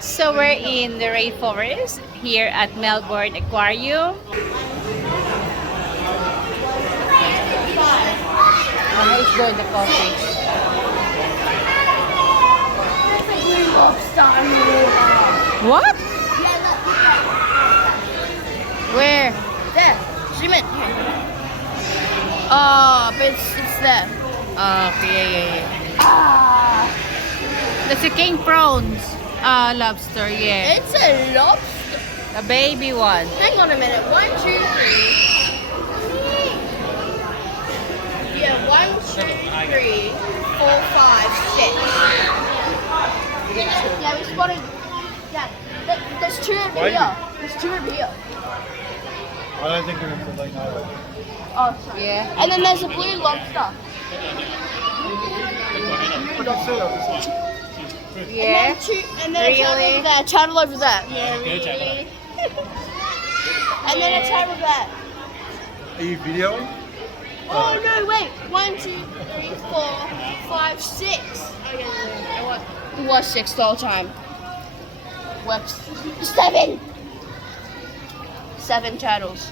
So we're in the Rainforest here at Melbourne Aquarium. He's doing the coffee. What? Where? There. Zoom in. But it's there. Okay, yeah. That's a king prawns. Lobster, yeah. It's a lobster. A baby one. Hang on a minute. 1, 2, 3. Yeah, 1, 2, 3, 4, 5, 6. Yeah, we spotted. Yeah, there's 2 over here. There's 2 over here. I don't think we're in the lane either. Oh, sorry. Yeah. And then there's a blue lobster. I can see it. Yeah. And then Really? a turtle over there. Yeah, really. And then a turtle there. Are you videoing? Oh no, wait. 1, 2, 3, 4, 5, 6. It was 6 the whole time. Whoops. 7. 7 turtles.